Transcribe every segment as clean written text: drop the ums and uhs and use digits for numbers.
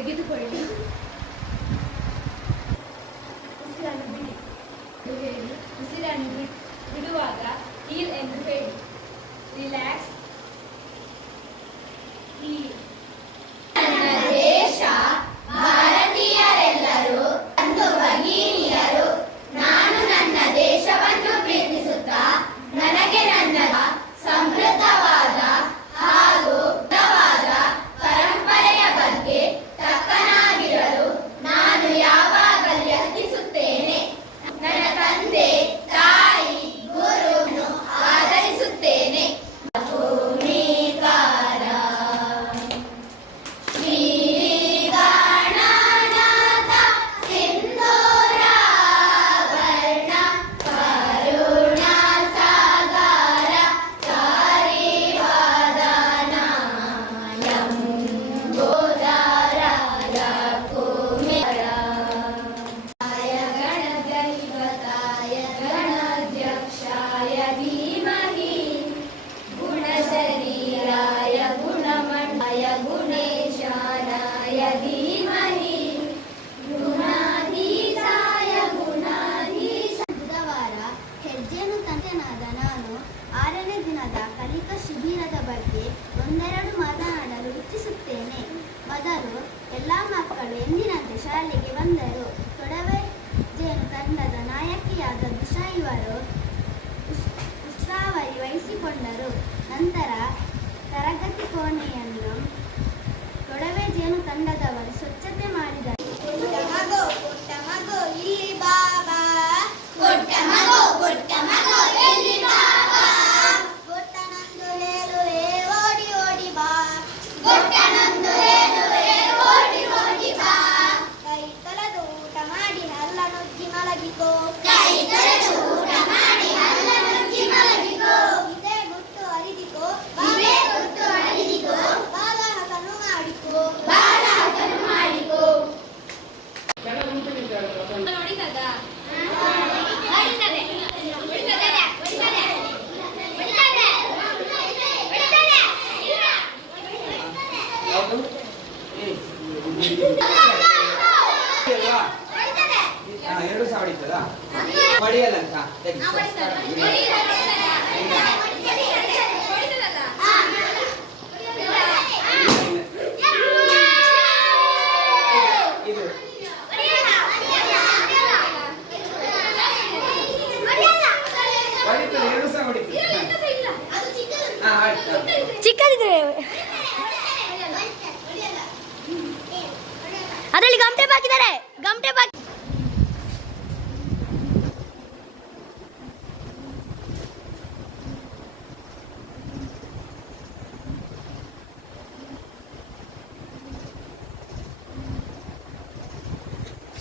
ತೆಗೆದುಕೊಳ್ಳಿ. ಉಸಿರನ್ನು ಬಿಡಿ ಹೇಳಿ. ಉಸಿರನ್ನು ಬಿಡುವಾಗ ಹೀಲ್ ಎಂದು ಹೇಳಿ. ರಿಲ್ಯಾಕ್ಸ್. ಹೀಲ್. ನನ್ನ ದೇಶ ಭಾರತೀಯರೆಲ್ಲರೂ ಒಂದು ಭಗಿನಿಯರು. ನಾನು ನನ್ನ ದೇಶವನ್ನು ಪ್ರೀತಿಸುತ್ತಾ ನನಗೆ ನನ್ನ ಸಮೃದ್ಧವಾದ ಹಾಗೂ ಬದ್ಧವಾದ ಪರಂಪರೆಯ ಬಗ್ಗೆ ತಕ್ಕನಾಗಿರಲು ನಾನು ಯಾವಾಗಲೂ ಯತ್ನಿಸುತ್ತೇನೆ. ನನ್ನ ತಂದೆ ತಾಯಿ ಗುರುವನ್ನು ಆದರಿಸುತ್ತೇನೆ. ಭೂಮಿಕಾರ ಶ್ರೀ ಗಣನಾಥ ಸಿಂಧೂರಾಭರಣ ಕರುಣಾ ಸಾಗರ ಚಾರಿವದನ ಲಂಬೋದರ ಕುಮೇರ ಗಣಗೈವತಾಯ ಗಣಾಧ್ಯಕ್ಷಾಯ ಧೀಮಹಿ ಗುಣಶರೀರಾಯ ಗುಣಮಂಡಾಯ ಗುಣೇಶಾನಾಯ ಧೀಮಹಿ ಗುಣಾಧೀಶಾಯ ಗುಣಾಧೀಶ. ಬುಧವಾರ ಹೆಜ್ಜೆಯನ್ನು ತಂದೆನಾದ ನಾನು 6ನೇ ದಿನದ ಕಲಿಕಾ ಶಿಬಿರದ ಬಗ್ಗೆ ಒಂದೆರಡು ಮಾತನಾಡಲು ಇಚ್ಛಿಸುತ್ತೇನೆ. ಮೊದಲು ಎಲ್ಲ ಮಕ್ಕಳು ಎಂದಿನಂತೆ ಶಾಲೆಗೆ ಬಂದರು. ಕೊಡವೆ ಜೇನು ತಂಡದ ನಾಯಕಿಯಾದ ದಿಶಾ ಇವರು ಉಸ್ತುವಾರಿ ವಹಿಸಿಕೊಂಡರು. ನಂತರ ತರಗತಿ ಕೋಣೆಯನ್ನು ಕೊಡವೆ ಜೇನು ತಂಡದವರು ಸ್ವಚ್ಛತೆ ಮಾಡಿದರು. ಪುಟ್ಟ ಮಗು ಇಲ್ಲಿ ಬಾಬಾ. ಪುಟ್ಟ ಮಗು ಇಲ್ಲಿ ಬಾಬಾ. ಗೊಟ್ಟನಂದು ಹೇಳುವೆ ಓಡಿ ಓಡಿ ಬಾ. ಗೊಟ್ಟನೊಂದು ಹೇಳುವೆ ಓಡಿ ಓಡಿ ಬಾ. ಕೈ ತೊಳೆದು ಊಟ ಮಾಡಿ ಹಲ್ಲ ನುಗ್ಗಿ ಮಲಗಿಕೋ. ಕೈ ತೊಳೆದು ಊಟ ಮಾಡಿ ಹಲ್ಲ ನುಗ್ಗಿ ಮಲಗಿಕೋ. ಇದೇ ಗುಟ್ಟು ಅರಿದಿಕೋ. ಇದೇ ಗುಟ್ಟು ಅರಿದಿಕೋ. ಬಾಲ ಹಸನು ಮಾಡಿಕೋ. ಬಾಲ ಹಸನು ಮಾಡಿಕೋ. ನೋಡಿದಾಗ ಹೊಡಿತದೆ. ಹೊಡಿತದೆ. ಹೊಡಿತದೆ. ಹೊಡಿತದೆ. ಹೊಡಿತದೆ. ಯಾವುದು? ಹೊಡಿತದೆ. ಎರಡು ಸಹ ಹೊಡಿತದ ಹೊಡಿಯಲ್ಲ ಅಂತ ಇದು ಹೊಡಿತದೆ, ಎರಡು ಸಹ ಹೊಡಿತದೆ. ಹಾ ಆಯ್ತು. ಚಿಕ್ಕದಿದ್ರೆ ಅದರಲ್ಲಿ ಗಮ್ಟೆ ಹಾಕಿದ್ದಾರೆ. ಗಮ್ಟೆ ಹಾಕಿ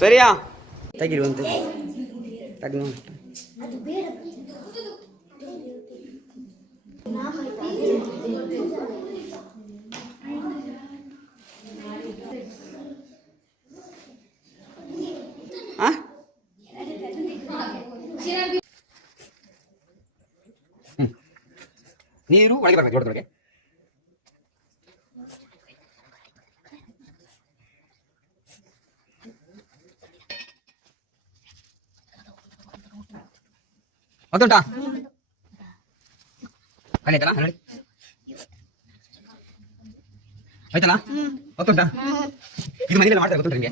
ಸರಿಯಾ ತೆಗಿರುವಂತೆ ತಗ್ನ ನೀರು ಒಳಗೆ ಬರಬೇಕು ಜೋಳದೊಳಗೆ. ಗೊತ್ತುಂಟಾ ಆಯ್ತಲ್ಲ ನೋಡಿ ಆಯ್ತಲ್ಲ ಗೊತ್ತುಂಟಾ ಇದು ಮನೆಯಲ್ಲಿ ಮಾಡ್ತಾರೆ ಗೊತ್ತುಂಟಾ ನಿಮಗೆ